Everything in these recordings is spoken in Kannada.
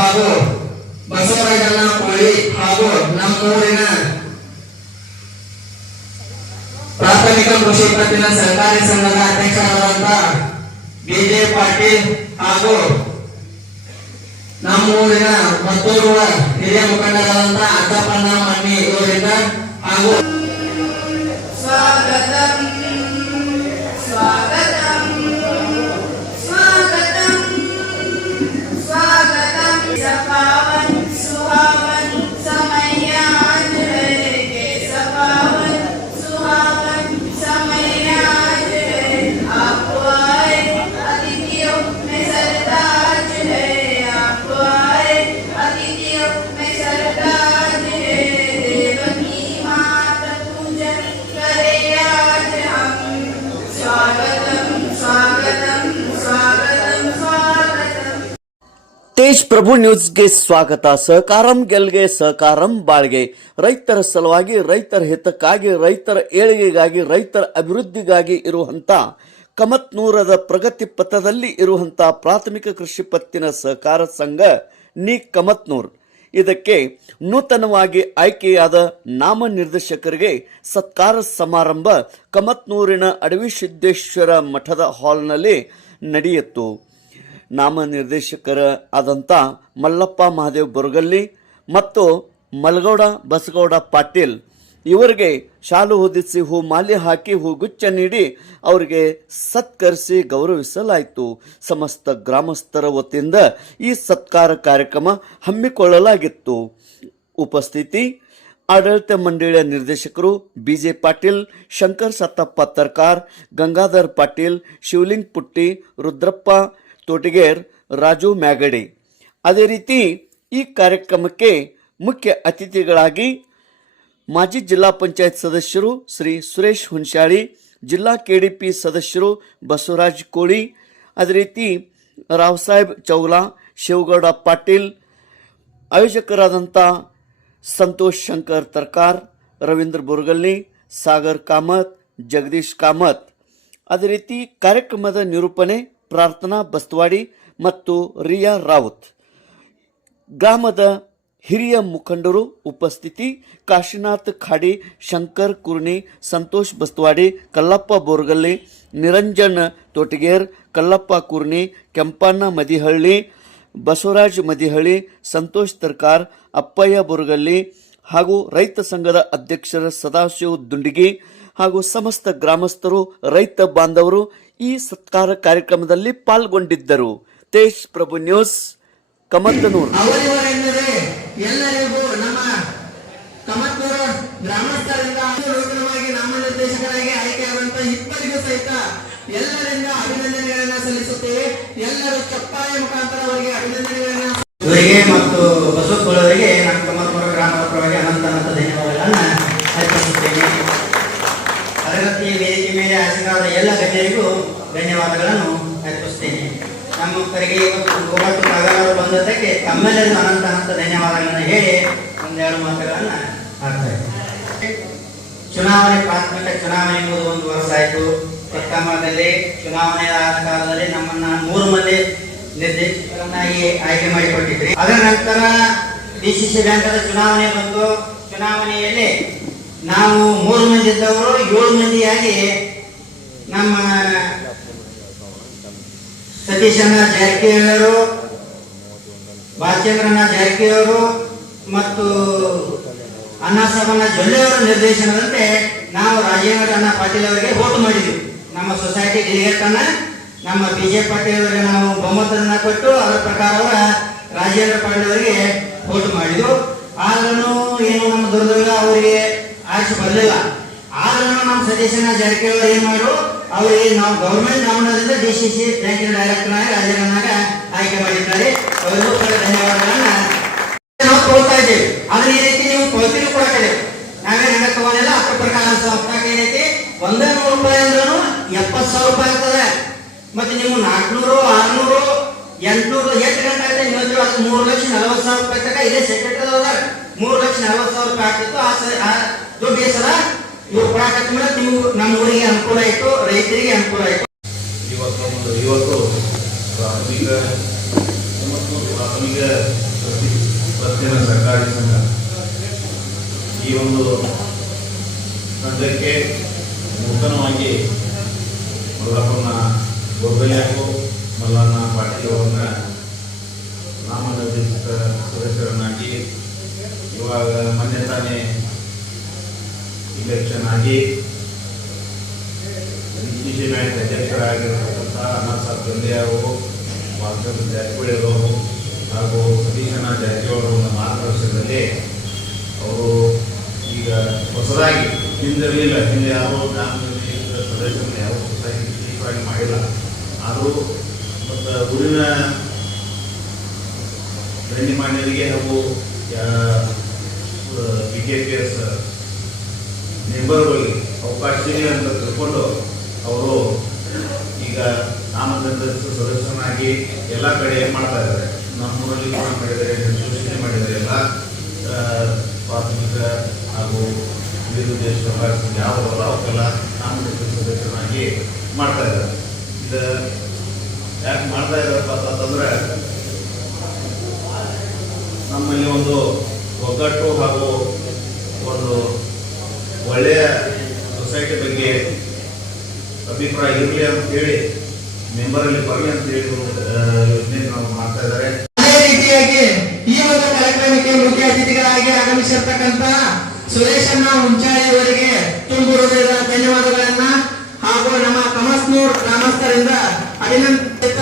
ಹಾಗೂ ಬಸವರಾಜಣ್ಣ ಕೋಳಿ ಹಾಗೂ ನಮ್ಮೂರಿನ ಪ್ರಾಥಮಿಕ ಕೃಷಿ ಪತ್ತಿನ ಸಹಕಾರಿ ಸಂಘದ ಅಧ್ಯಕ್ಷರಾದಂತಹ ಬಿಜೆ ಪಾಟೀಲ್ ಹಾಗೂ ನಮ್ಮೂರಿನ ಮತ್ತೋರ್ವ ಹಿರಿಯ ಮುಖಂಡರಾದಂತಹ ಅಕ್ಕಪ್ಪಣ್ಣ ಮಣ್ಣಿ ಇವರಿಂದ ಹಾಗೂ ಸ್ವಾಗತಂ ಸ್ವಾಗತಂ ಸ್ವಾಗತಂ ಸ್ವಾಗತಂ ಸಪಾವನ್ ಸುಹಾವನ್ ಸಮಯ ಆಂಜನೇಯಗೆ ಸಪಾವನ್ ಸುಹಾವನ್ ಸಮಯ ಆಂಜನೇಯ आपको आए अतिथियों में सरताज है आपको आए अतिथियों में सरताज है देव की माता पूजन करे आज हम स्वागतम स्वागतम स्वागतम स्वागतम ತೇಜ್ ಪ್ರಭು ನ್ಯೂಸ್ಗೆ ಸ್ವಾಗತ. ಸಹಕಾರಂ ಗೆಲ್ಗೆ ಸಹಕಾರಂ ಬಾಳ್ಗೆ. ರೈತರ ಸಲುವಾಗಿ, ರೈತರ ಹಿತಕ್ಕಾಗಿ, ರೈತರ ಏಳಿಗೆಗಾಗಿ, ರೈತರ ಅಭಿವೃದ್ಧಿಗಾಗಿ ಇರುವಂತ ಕಮತ್ನೂರದ ಪ್ರಗತಿ ಪಥದಲ್ಲಿ ಇರುವಂತ ಪ್ರಾಥಮಿಕ ಕೃಷಿ ಪತ್ತಿನ ಸಹಕಾರ ಸಂಘ ನಿ ಕಮತ್ನೂರ್. ಇದಕ್ಕೆ ನೂತನವಾಗಿ ಆಯ್ಕೆಯಾದ ನಾಮನಿರ್ದೇಶಕರಿಗೆ ಸತ್ಕಾರ ಸಮಾರಂಭ ಕಮತ್ನೂರಿನ ಅಡವಿಸಿದ್ದೇಶ್ವರ ಮಠದ ಹಾಲ್ನಲ್ಲಿ ನಡೆಯಿತು. ನಾಮನಿರ್ದೇಶಕರ ಆದಂಥ ಮಲ್ಲಪ್ಪ ಮಹಾದೇವ್ ಬೊರಗಲ್ಲಿ ಮತ್ತು ಮಲಗೌಡ ಬಸಗೌಡ ಪಾಟೀಲ್ ಇವರಿಗೆ ಶಾಲು ಹೊದಿಸಿ ಹೂ ಮಾಲೆ ಹಾಕಿ ಹೂಗುಚ್ಛ ನೀಡಿ ಅವರಿಗೆ ಸತ್ಕರಿಸಿ ಗೌರವಿಸಲಾಯಿತು. ಸಮಸ್ತ ಗ್ರಾಮಸ್ಥರ ವತಿಯಿಂದ ಈ ಸತ್ಕಾರ ಕಾರ್ಯಕ್ರಮ ಹಮ್ಮಿಕೊಳ್ಳಲಾಗಿತ್ತು. ಉಪಸ್ಥಿತಿ ಆಡಳಿತ ಮಂಡಳಿಯ ನಿರ್ದೇಶಕರು ಬಿಜೆ ಪಾಟೀಲ್, ಶಂಕರ್ ಸತ್ತಪ್ಪ ತರ್ಕಾರ್, ಗಂಗಾಧರ್ ಪಾಟೀಲ್, ಶಿವಲಿಂಗ್ ಪುಟ್ಟಿ, ರುದ್ರಪ್ಪ ತೋಟಿಗೇರ್, ರಾಜು ಮ್ಯಾಗಡಿ. ಅದೇ ರೀತಿ ಈ ಕಾರ್ಯಕ್ರಮಕ್ಕೆ ಮುಖ್ಯ ಅತಿಥಿಗಳಾಗಿ ಮಾಜಿ ಜಿಲ್ಲಾ ಪಂಚಾಯತ್ ಸದಸ್ಯರು ಶ್ರೀ ಸುರೇಶ್ ಹುಣಸಾಳಿ, ಜಿಲ್ಲಾ ಕೆಡಿಪಿ ಸದಸ್ಯರು ಬಸವರಾಜ್ ಕೋಳಿ, ಅದೇ ರೀತಿ ರಾವ್ ಸಾಹೇಬ್ ಚೌಲಾ, ಶಿವಗೌಡ ಪಾಟೀಲ್, ಆಯೋಜಕರಾದಂಥ ಸಂತೋಷ್ ಶಂಕರ್ ತರ್ಕಾರ್, ರವೀಂದ್ರ ಬೊರಗಲ್ಲಿ, ಸಾಗರ್ ಕಾಮತ್, ಜಗದೀಶ್ ಕಾಮತ್. ಅದೇ ರೀತಿ ಕಾರ್ಯಕ್ರಮದ ನಿರೂಪಣೆ ಪ್ರಾರ್ಥನಾ ಬಸ್ತವಾಡಿ ಮತ್ತು ರಿಯಾ ರಾವುತ್. ಗ್ರಾಮದ ಹಿರಿಯ ಮುಖಂಡರು ಉಪಸ್ಥಿತಿ ಕಾಶಿನಾಥ್ ಖಾಡಿ, ಶಂಕರ್ ಕುರ್ನಿ, ಸಂತೋಷ್ ಬಸ್ತವಾಡಿ, ಕಲ್ಲಪ್ಪ ಬೋರ್ಗಲ್ಲಿ, ನಿರಂಜನ್ ತೋಟಿಗೇರ್, ಕಲ್ಲಪ್ಪ ಕುರ್ನಿ, ಕೆಂಪಣ್ಣ ಮದಿಹಳ್ಳಿ, ಬಸವರಾಜ್ ಮದಿಹಳ್ಳಿ, ಸಂತೋಷ್ ತರ್ಕಾರ್, ಅಪ್ಪಯ್ಯ ಬೋರ್ಗಲ್ಲಿ ಹಾಗೂ ರೈತ ಸಂಘದ ಅಧ್ಯಕ್ಷರ ಸದಾಶಿವ ದುಂಡಿಗಿ ಹಾಗೂ ಸಮಸ್ತ ಗ್ರಾಮಸ್ಥರು, ರೈತ ಬಾಂಧವರು ಈ ಸತ್ಕಾರ ಕಾರ್ಯಕ್ರಮದಲ್ಲಿ ಪಾಲ್ಗೊಂಡಿದ್ದರು. ತೇಜ್ ಪ್ರಭು ನ್ಯೂಸ್, ಕಮತನೂರು. ಎಲ್ಲರಿಗೂ ನಮ್ಮ ಕಮತ್ನೂರು ಗ್ರಾಮಸ್ಥರಿಂದ ನೂತನವಾಗಿ ನಾಮನಿರ್ದೇಶಕರಾಗಿ ಆಯ್ಕೆಯಾದಂತಹ ಇಬ್ಬರಿಗೂ ಸಹಿತ ಎಲ್ಲರಿಂದ ಅಭಿನಂದನೆಗಳನ್ನ ಸಲ್ಲಿಸುತ್ತೇವೆ. ಎಲ್ಲರೂ ಚಪ್ಪಾಳೆ ಮುಖಾಂತರ ಅವರಿಗೆ ಅಭಿನಂದನೆಗಳನ್ನ ಇವರಿಗೆ ಮತ್ತು ಬಸವಪ್ಪಳವರಿಗೆ ನಮ್ಮ ಕಮತ್ನೂರು ಗ್ರಾಮದ ಪರವಾಗಿ ಅನಂತ ಧನ್ಯವಾದಗಳನ್ನು ಅರ್ಪಿಸುತ್ತೇನೆ. ತರಗತಿ ವೇದಿಕೆ ಮೇಲೆ ಆಸೀನರಾದ ಎಲ್ಲ ಗಣ್ಯರಿಗೂ ಧನ್ಯವಾದಗಳನ್ನು ಅರ್ಪಿಸುತ್ತೇನೆ. ನಮ್ಮ ಕಡೆಗೆ ಇವತ್ತು ಗೋಮಟ್ಟು ಕಾಗಾರವರು ಬಂದದ್ದಕ್ಕೆ ತಮ್ಮೆಲ್ಲರಿಗೂ ಅನಂತ ಧನ್ಯವಾದಗಳನ್ನು ಹೇಳಿ ಒಂದೆರಡು ಮಾತುಗಳನ್ನು ಆಡ್ತಾ ಇದ್ದೇನೆ. ಚುನಾವಣೆ, ಪ್ರಾಥಮಿಕ ಚುನಾವಣೆ ಎಂಬುದು 1 ವರ್ಷ ಆಯಿತು. ಪ್ರಥಮದಲ್ಲಿ ಚುನಾವಣೆ ಆದ ಕಾಲದಲ್ಲಿ ನಮ್ಮನ್ನ 3 ಮಂದಿ ನಿರ್ದೇಶಕರನ್ನಾಗಿ ಆಯ್ಕೆ ಮಾಡಿಕೊಟ್ಟಿದ್ರಿ. ಅದರ ನಂತರ ಡಿಸಿಸಿ ಬ್ಯಾಂಕದ ಚುನಾವಣೆ ಬಂತು. ಚುನಾವಣೆಯಲ್ಲಿ ನಾವು 3 ಮಂದಿ ಇದ್ದವರು 7 ಮಂದಿಯಾಗಿ ನಮ್ಮ ಸತೀಶಣ್ಣ ಜಾರಕಿಹೊಳಿ, ಬಾಲಚಂದ್ರಣ್ಣ ಜಾರಕಿಹೊಳಿ ಮತ್ತು ಅನ್ನಸಾಬಣ್ಣ ಜೊಲ್ಲೆಯವರ ನಿರ್ದೇಶನದಂತೆ ನಾವು ರಾಜೇಂದ್ರ ಅಣ್ಣ ಪಾಟೀಲ್ ಅವರಿಗೆ ವೋಟ್ ಮಾಡಿದ್ವಿ. ನಮ್ಮ ಸೊಸೈಟಿ ಡೆಲಿಗೇಟ್ ಅನ್ನ ನಮ್ಮ ಬಿಜೆ ಪಾಟೀಲ್ ಅವರಿಗೆ ನಾವು ಬಹುಮತವನ್ನು ಕೊಟ್ಟು ಅದರ ಪ್ರಕಾರ ರಾಜೇಂದ್ರ ಪಾಟೀಲ್ ಅವರಿಗೆ ವೋಟ್ ಮಾಡಿದ್ವು. ಆದ್ರೂ ಏನು ನಮ್ಮ ದುರ್ದೈವ ಅವರಿಗೆ ಆಯ್ಕೆ ಬರಲಿಲ್ಲ. ಆದ್ರೂ ನಮ್ಮ ಸತೀಶಣ್ಣ ಜಾರಕಿಹೊಳಿ ಏನ್ ಮಾಡಿದ್ರು, ಅವರಿಗೆ ನಾವು ಗೌರ್ಮೆಂಟ್ ನಾಮದಿಂದ ಡಿಸಿಸಿ ಬ್ಯಾಂಕಿನ ಡೈರೆಕ್ಟರ್ ಆಗಿ ರಾಜೇಂದ್ರನಾಗ ಆಯ್ಕೆ ಮಾಡಿದ್ದಾರೆ. ಅವರಿಗೂ ಧನ್ಯವಾದಗಳನ್ನ ನಾವು ಕೊಡ್ತಾ ಇದ್ದೇವೆ. ಅದನ್ನ ಈ ರೀತಿ ನೀವು ಕೊಡ್ತೀವಿ ಕೊಡಕ್ಕೆ ನಾವೇನು ಹಣ ತಗೊಂಡಿಲ್ಲ. ಅದ್ರ ಪ್ರಕಾರ ಏನೈತಿ, 100 ರೂಪಾಯಿ ಅಂದ್ರೂ 70,000 ರೂಪಾಯಿ ಆಗ್ತದೆ. ಮತ್ತೆ ನೀವು 400, 600, 800 ಎಷ್ಟು ಗಂಟೆ ಆಗುತ್ತೆ ನೀವು ಅದು 3,40,000 ರೂಪಾಯಿ ತನಕ ಇದೇ ಸೆಕ್ರೆಟರಿ ಅದಾರ 3,40,000 ರೂಪಾಯಿ ಆಗ್ತಿತ್ತು. ಆ ದುಡ್ಡು ಸಲ ಇವು ಕೊಡಕತ್ತ ಮೇಲೆ ನೀವು ನಮ್ಮ ಊರಿಗೆ ಅನುಕೂಲ ಆಯಿತು, ರೈತರಿಗೆ ಅನುಕೂಲ ಆಯಿತು. ಇವತ್ತು ಪ್ರಾಥಮಿಕ ಪ್ರಾಥಮಿಕ ಪತ್ತಿನ ಸರ್ಕಾರಿ ಸಂಘ ಈ ಒಂದು ಸಂಘಕ್ಕೆ ನೂತನವಾಗಿ ಮಲ್ಲಪ್ಪನ ಗೋರ್ಬಯ್ಯಗೂ ಮಲ್ಲಣ್ಣ ಪಾಟೀಲ್ ಅವರನ್ನ ನಾಮನಿರ್ದೇಶಿತ ಸದಸ್ಯರನ್ನಾಗಿ ಇವಾಗ ಮೊನ್ನೆ ತಾನೇ ಇಲೆಕ್ಷನ್ ಆಗಿ ಡಿಸಿಸಿ ಬ್ಯಾಂಕ್ ಅಧ್ಯಕ್ಷರಾಗಿರ್ತಕ್ಕಂಥ ಅಣ್ಣಾಸಾಬ್ ಜೊಲ್ಲೆ ಅವರು, ವಾಲ್ಮೀಕಿ ಜಾರಕಿಹೊಳಿ ಅವರು ಹಾಗೂ ಸತೀಶಣ್ಣ ಜಾರಕಿಹೊಳಿ ಅವರ ಮಾರ್ಗದರ್ಶನದಲ್ಲಿ ಅವರು ಈಗ ಹೊಸದಾಗಿ ಹಿಂದಿರಲಿಲ್ಲ, ಹಿಂದೆ ಯಾವ ಗ್ರಾಮದಲ್ಲಿ ಸದಸ್ಯರಲ್ಲಿ ಯಾವ ಸೊಸೈಟಿ ವಿಶೇಷವಾಗಿ ಮಾಡಿಲ್ಲ. ಆದರೂ ಮತ್ತು ಊರಿನ ಗಣ್ಯಮಾನ್ಯರಿಗೆ ಹಾಗೂ BKPS ಮೆಂಬರ್ಗಳಿಗೆ ಅವಕಾಶ ಇದೆ ಅಂತ ತಿಳ್ಕೊಂಡು ಅವರು ಈಗ ನಾಮನಿರ್ದೇಶಿತ ಸದಸ್ಯನಾಗಿ ಎಲ್ಲ ಕಡೆ ಮಾಡ್ತಾ ಇದ್ದಾರೆ. ನಮ್ಮೂರಲ್ಲಿ ಕೂಡ ಮಾಡಿದ್ದಾರೆ, ಸೂಚನೆ ಮಾಡಿದ್ದಾರೆ. ಎಲ್ಲ ಪ್ರಾಥಮಿಕ ಹಾಗೂ ವಿವಿಧ ದೇಶದ ಯಾವುದಲ್ಲ ಅವಕ್ಕೆಲ್ಲ ನಾಮನಿರ್ದೇಶಿತ ಸದಸ್ಯನಾಗಿ ಮಾಡ್ತಾ ಇದ್ದಾರೆ. ಇದು ಯಾಕೆ ಮಾಡ್ತಾ ಇದ್ದಾರಪ್ಪ ಅಂತಂದ್ರೆ ನಮ್ಮಲ್ಲಿ ಒಂದು ಒಗ್ಗಟ್ಟು ಹಾಗೂ ಒಂದು ಒಳ್ಳೆಯ ಸೊಸೈಟಿ ಬಗ್ಗೆ ಅಭಿಪ್ರಾಯ ಇರಲಿ ಅಂತ ಹೇಳಿ ಮೆಂಬರಲ್ಲಿ ಬರಲಿ ಅಂತ ಹೇಳಿ ಯೋಜನೆ ನಾವು ಮಾಡ್ತಾ ಇದ್ದಾರೆ. ಅದೇ ರೀತಿಯಾಗಿ ಈ ಒಂದು ಕಾರ್ಯಕ್ರಮಕ್ಕೆ ಮುಖ್ಯ ಅತಿಥಿಗಳಾಗಿ ಆಗಮಿಸಿರ್ತಕ್ಕಂಥ ಸುರೇಶಣ್ಣ ಹುಂಚಾಳಿ ಅವರಿಗೆ ತುಂಬು ಹೃದಯದ ಧನ್ಯವಾದಗಳನ್ನ ಹಾಗೂ ನಮ್ಮ ಕಮಸ್ನೂರ್ ಗ್ರಾಮಸ್ಥರಿಂದ ಅಭಿನಂದಿತ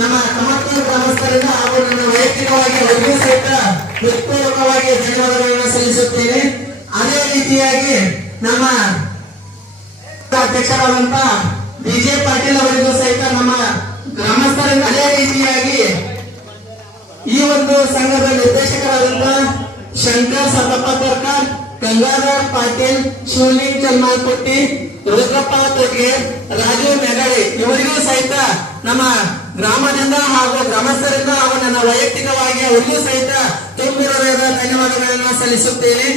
ನಮ್ಮ ಕಮಸ್ನೂರ್ ಗ್ರಾಮಸ್ಥರಿಂದ ಹಾಗೂ ನನ್ನ ವೈಯಕ್ತಿಕವಾಗಿ ಅವರಿಗೂ ಸಹಿತ ಹೃತ್ಪೂರ್ವಕವಾಗಿ ಧನ್ಯವಾದಗಳನ್ನು ಸಲ್ಲಿಸುತ್ತೇನೆ. ಅದೇ ರೀತಿಯಾಗಿ ನಮ್ಮ ಅಧ್ಯಕ್ಷರಾದಂತ BJ ಪಾಟೀಲ್ ಅವರಿಗೂ ಸಹಿತ ನಮ್ಮ ಗ್ರಾಮಸ್ಥರಿಂದ ಅದೇ ರೀತಿಯಾಗಿ ಈ ಒಂದು ಸಂಘದ ನಿರ್ದೇಶಕರಾದಂತ ಶಂಕರ್ ಸತಪಕರ್ಕರ್, ಗಂಗಾಧರ್ ಪಾಟೀಲ್, ಶಿವಲಿಂಗ್ ಚಲ್ಮಾಲ್ಪಟ್ಟಿ, ರುದ್ರಪ್ಪ ತೊಗೆ, ರಾಜು ಮೆಗಳಿ ಇವರಿಗೂ ಸಹಿತ ನಮ್ಮ ಗ್ರಾಮದಿಂದ ಹಾಗೂ ಗ್ರಾಮಸ್ಥರಿಂದ ಹಾಗೂ ನನ್ನ ವೈಯಕ್ತಿಕವಾಗಿ ಅವರಿಗೂ ಸಹಿತ ತುಂಬಿರದ ಧನ್ಯವಾದಗಳನ್ನು ಸಲ್ಲಿಸುತ್ತೇನೆ.